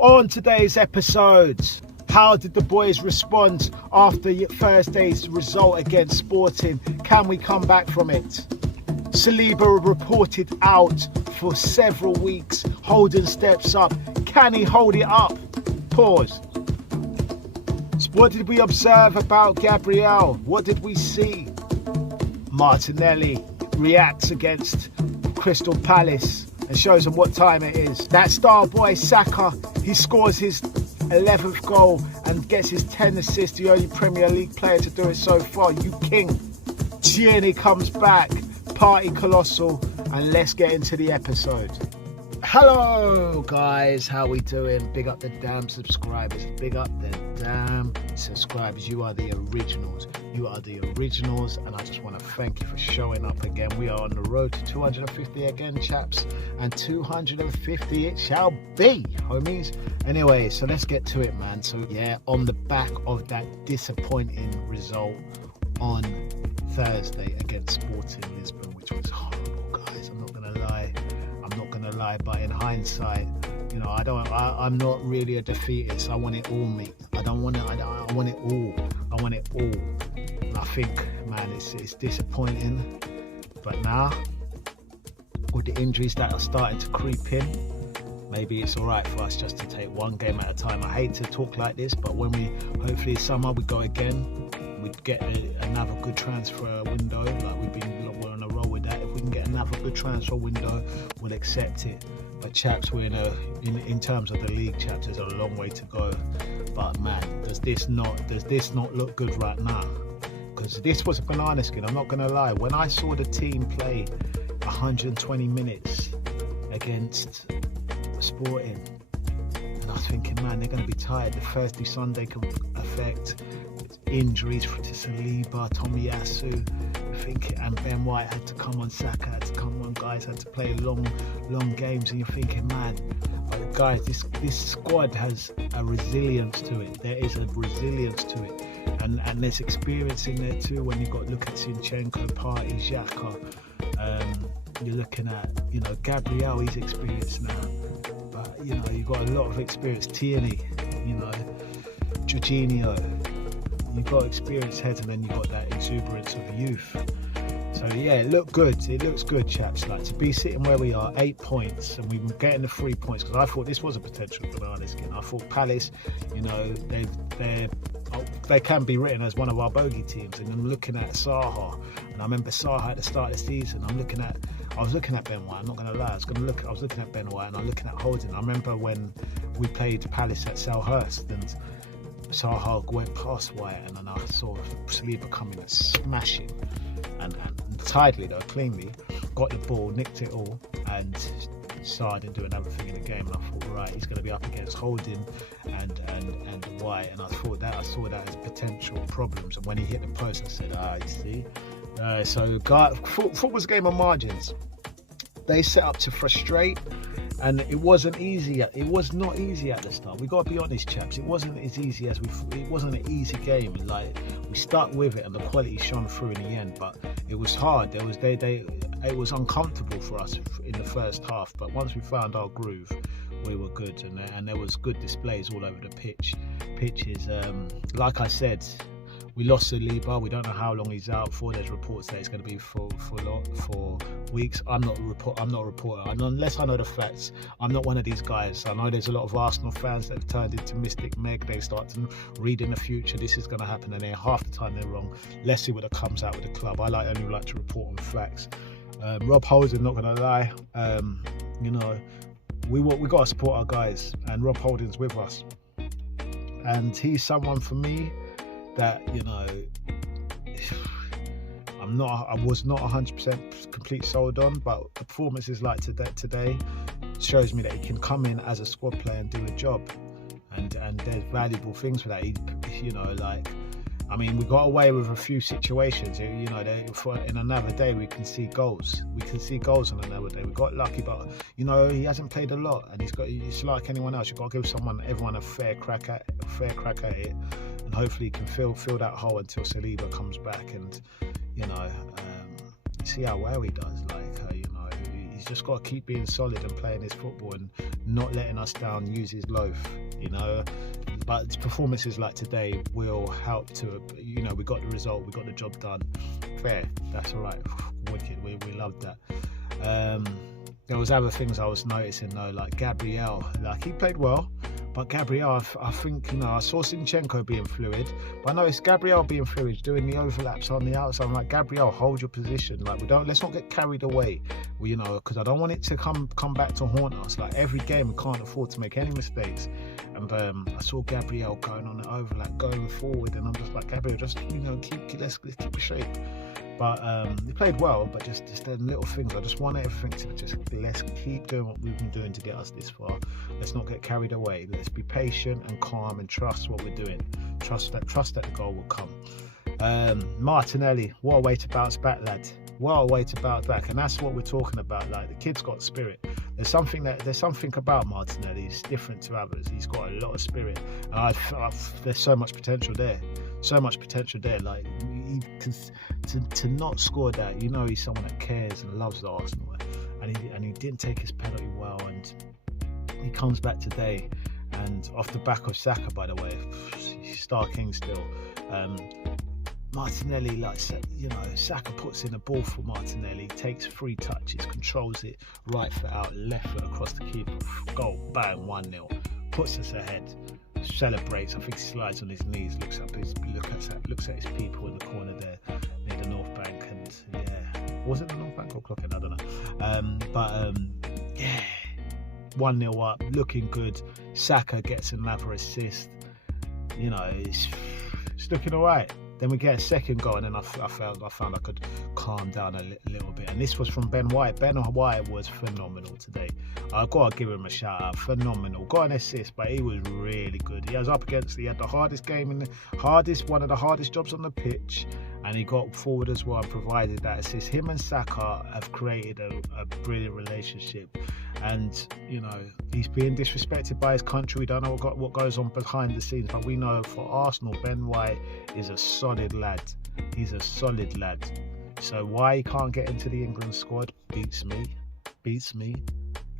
On today's episode, how did the boys respond after Thursday's result against Sporting? Can we come back from it? Saliba reported out for several weeks. Holden steps up. Can he hold it up? Pause. What did we observe about Gabriel? What did we see? Martinelli reacts against Crystal Palace and shows them what time it is. That star boy Saka, he scores his 11th goal and gets his 10 assists, the only Premier League player to do it so far. You king. Tierney comes back, party colossal, and let's get into the episode. Hello guys, how we doing? Big up the damn subscribers, big up the damn subscribers. You are the originals, and I just want to thank you for showing up again. We are on the road to 250 again, chaps, and 250 it shall be, homies. Anyway, so let's get to it, man. So yeah, on the back of that disappointing result on Thursday against Sporting Lisbon, which was horrible, guys, I'm not gonna lie, but in hindsight, you know, I'm not really a defeatist. I want it all, mate. I want it all. And I think, man, it's disappointing. But now, with the injuries that are starting to creep in, maybe it's all right for us just to take one game at a time. I hate to talk like this, but when we, hopefully summer, we go again, we get another good transfer window, like we're on a roll with that. If we can get another good transfer window, we'll accept it. But chaps, we're in terms of the league, chaps, there's a long way to go. But man, does this not look good right now? Because this was a banana skin, I'm not gonna lie. When I saw the team play 120 minutes against Sporting, and I was thinking, man, they're gonna be tired. The Thursday, Sunday can affect injuries to Saliba, Tomiyasu, and Ben White had to come on, Saka had to come on, guys had to play long games, and you're thinking, man, guys, this squad has a resilience to it. There is a resilience to it, and there's experience in there too. When you've got to look at Zinchenko, Partey, Xhaka, you're looking at, you know, Gabriel, he's experienced now, but you know, you've got a lot of experience. Tierney, you know, Jorginho, you've got experienced heads, and then you've got that exuberance of youth. So yeah, it looks good, chaps. Like, to be sitting where we are, 8 points, and we're getting the 3 points, because I thought this was a potential banana skin. I thought Palace, you know, they can be written as one of our bogey teams. And I'm looking at Saka, and I remember Saka at the start of the season. I was looking at Ben White. I'm not gonna lie. I was looking at Ben White, and I'm looking at Holden. I remember when we played Palace at Selhurst, and Saka went past White, and then I saw Saliba coming and smashing, and tidily though, cleanly, got the ball, nicked it all, and Saka didn't do another thing in the game. And I thought, right, he's going to be up against Holding and White, and I saw that as potential problems. And when he hit the post, I said, you see. So football's a game of margins. They set up to frustrate, and it wasn't easy. It was not easy at the start. We got to be honest, chaps. It wasn't as easy as it wasn't an easy game. Like, we stuck with it, and the quality shone through in the end. But it was hard. It was uncomfortable for us in the first half. But once we found our groove, we were good, and there was good displays all over the pitches. Like I said, we lost Saliba. We don't know how long he's out for. There's reports that it's going to be for weeks. I'm not a reporter. And unless I know the facts, I'm not one of these guys. I know there's a lot of Arsenal fans that have turned into Mystic Meg. They start to read in the future, this is going to happen, and half the time they're wrong. Let's see what comes out with the club. I only like to report on facts. Rob Holding, not going to lie, you know, we got to support our guys, and Rob Holding's with us, and he's someone for me that, you know, I was not 100% complete sold on, but performances like today shows me that he can come in as a squad player and do a job, and there's valuable things for that. You know, like, I mean, we got away with a few situations. You know, in another day we can see goals. We can see goals on another day. We got lucky, but you know, he hasn't played a lot, and it's like anyone else. You've got to give everyone a fair crack at it, and hopefully he can fill that hole until Saliba comes back, and you know, see how well he does. Like, you know, he's just got to keep being solid and playing his football and not letting us down, use his loaf, you know. But performances like today will help to, you know, we got the result, we got the job done. Fair, that's all right. Wicked, we loved that. There was other things I was noticing though, like Gabriel, like he played well, but Gabriel, I think, you know, I saw Zinchenko being fluid, but I noticed Gabriel being fluid, doing the overlaps on the outside. I'm like, Gabriel, hold your position. Like, let's not get carried away, you know, because I don't want it to come back to haunt us. Like every game, we can't afford to make any mistakes. And I saw Gabriel going on the overlap, going forward, and I'm just like, Gabriel, just, you know, let's keep the shape. But he played well, but just the little things. I just want everything to just, let's keep doing what we've been doing to get us this far. Let's not get carried away. Let's be patient and calm and trust what we're doing. Trust that the goal will come. Martinelli, what a way to bounce back, lad. What a way to bounce back. And that's what we're talking about. Like, the kid's got spirit. There's something about Martinelli. He's different to others. He's got a lot of spirit. And there's so much potential there. Like, to not score that, you know, he's someone that cares and loves Arsenal, and he didn't take his penalty well, and he comes back today, and off the back of Saka, by the way, star king still. Martinelli, like, you know, Saka puts in a ball for Martinelli, takes 3 touches, controls it, right foot out, left foot across the keeper, goal, bang, 1-0, puts us ahead. Celebrates. I think he slides on his knees, looks at his people in the corner there near the North Bank, and yeah, was it the North Bank or Clocken? I don't know. Yeah, 1-0 up, looking good. Saka gets another assist. You know, it's looking all right. Then we get a second goal, and then I found I could calm down a little bit. And this was from Ben White. Ben White was phenomenal today. I've got to give him a shout out. Phenomenal. Got an assist, but he was really good. He had the hardest game one of the hardest jobs on the pitch, and he got forward as well and provided that assist. Him and Saka have created a brilliant relationship. And, you know, he's being disrespected by his country. We don't know what goes on behind the scenes, but we know for Arsenal, Ben White is a solid lad. He's a solid lad. So why he can't get into the England squad beats me.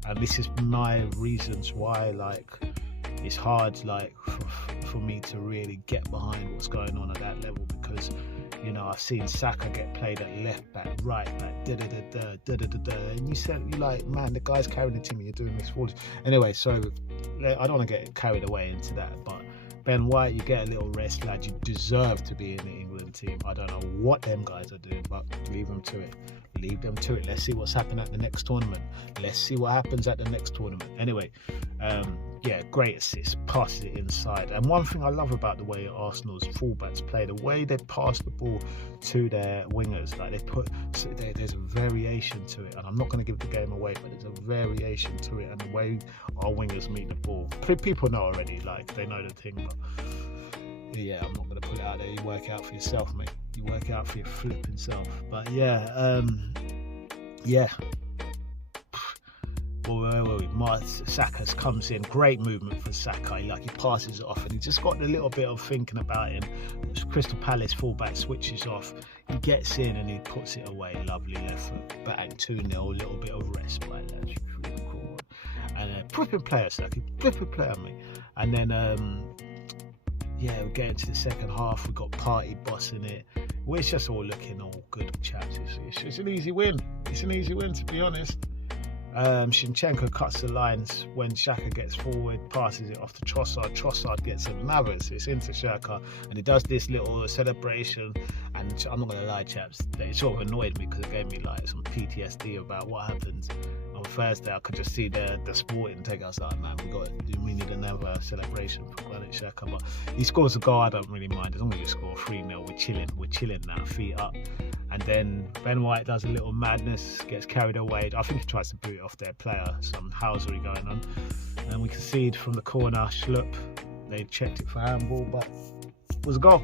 And this is my reasons why, like, it's hard, like, for me to really get behind what's going on at that level, because, you know, I've seen Saka get played at left back, right back, and you're like, man, the guy's carrying the team, you're doing this for us. Anyway, so I don't want to get carried away into that, but Ben White, you get a little rest, lad. You deserve to be in the England team. I don't know what them guys are doing, but leave them to it. Let's see what's happening at the next tournament. Anyway, yeah, great assist, passes it inside. And one thing I love about the way Arsenal's fullbacks play, the way they pass the ball to their wingers, like there's a variation to it. And I'm not going to give the game away, but there's a variation to it, and the way our wingers meet the ball. People know already, like, they know the thing, but yeah, I'm not going to put it out there. You work it out for yourself, mate. You work it out for your flipping self. But yeah, yeah. Where were we? Saka comes in, great movement for Saka. He passes it off, and he just got a little bit of thinking about him. Crystal Palace fullback switches off. He gets in and he puts it away. Lovely left foot, bang, 2-0. A little bit of rest by that. Really cool. And flipping player, Saka, flipping player, mate. And then yeah, we're getting to the second half. We've got Party bossing it. We're just all looking all good, chaps. It's an easy win. It's an easy win, to be honest. Zinchenko cuts the lines when Saka gets forward, passes it off to Trossard. Trossard gets another assist into Saka, and he does this little celebration. And I'm not going to lie, chaps, it sort of annoyed me because it gave me like some PTSD about what happened on Thursday. I could just see the Sporting take us out, man. We need another celebration for Granit Xhaka. But he scores a goal, I don't really mind. As long as you score 3-0, we're chilling now, feet up. And then Ben White does a little madness, gets carried away. I think he tries to boot off their player, some housery going on. And we concede from the corner, Schlupp. They checked it for handball, but it was a goal.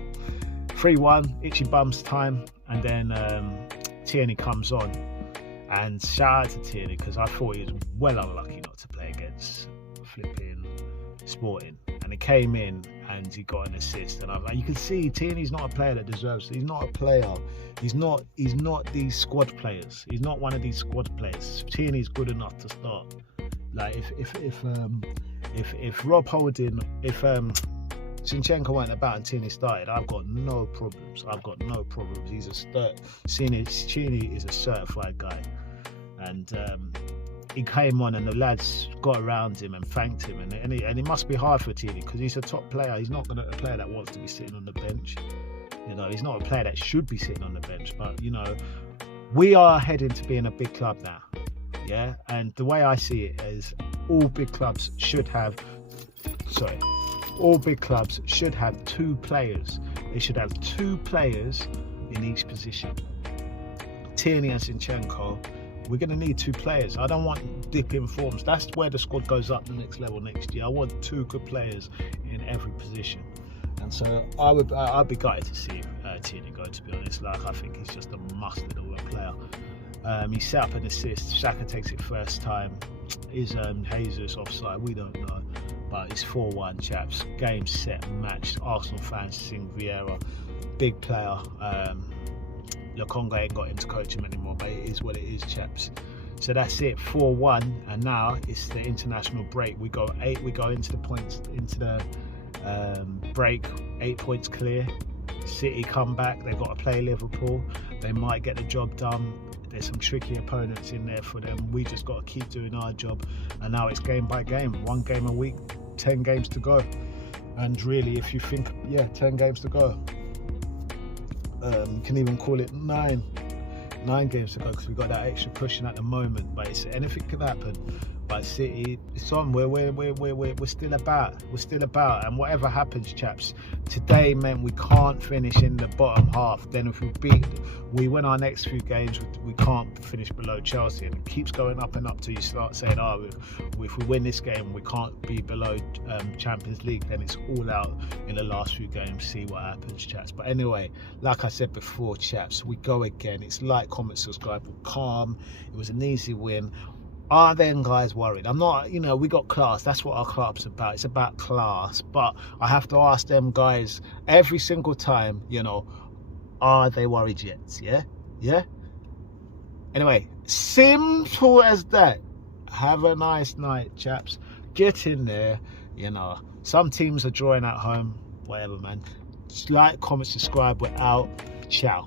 3-1, itchy bums time. And then Tierney comes on. And shout out to Tierney, because I thought he was well unlucky not to play against flipping Sporting. And he came in and he got an assist. And I'm like, you can see Tierney's not a player that deserves it. He's not a player. He's not these squad players. He's not one of these squad players. Tierney's good enough to start. Like if Rob Holding, if Zinchenko went about and Tierney started, I've got no problems. He's a Tierney is a certified guy, and he came on and the lads got around him and thanked him, and it must be hard for Tierney because he's a top player. He's not a player that wants to be sitting on the bench. You know, he's not a player that should be sitting on the bench. But you know, we are heading to being a big club now. Yeah, and the way I see it is all big clubs should have two players. They should have two players in each position. Tierney and Zinchenko, we're going to need two players. I don't want dipping forms. That's where the squad goes up the next level next year. I want two good players in every position. And so I'd be gutted to see Tierney go, to be honest. Like, I think he's just a mustard of a player. He set up an assist. Saka takes it first time. Is Jesus offside? We don't know. But it's 4-1, chaps. Game set, match. Arsenal fans sing Vieira. Big player. Lokonga ain't got him to coach him anymore, but it is what it is, chaps. So that's it, 4-1, and now it's the international break. We go into the break, 8 points clear. City come back. They've got to play Liverpool. They might get the job done. There's some tricky opponents in there for them. We just got to keep doing our job. And now it's game by game, 1 game a week, 10 games to go. And really, if you think, 10 games to go. You can even call it 9 games to go because we've got that extra cushion at the moment. But anything could happen. But City, it's on. We're still about. And whatever happens, chaps, today meant we can't finish in the bottom half. Then if we win our next few games, we can't finish below Chelsea. And it keeps going up and up till you start saying, if we win this game, we can't be below Champions League. Then it's all out in the last few games. See what happens, chaps. But anyway, like I said before, chaps, we go again. It's like, comment, subscribe. We're calm. It was an easy win. Are them guys worried? I'm not, we got class. That's what our club's about. It's about class. But I have to ask them guys every single time, are they worried yet? Yeah? Anyway, simple as that. Have a nice night, chaps. Get in there, Some teams are drawing at home. Whatever, man. Like, comment, subscribe. We're out. Ciao.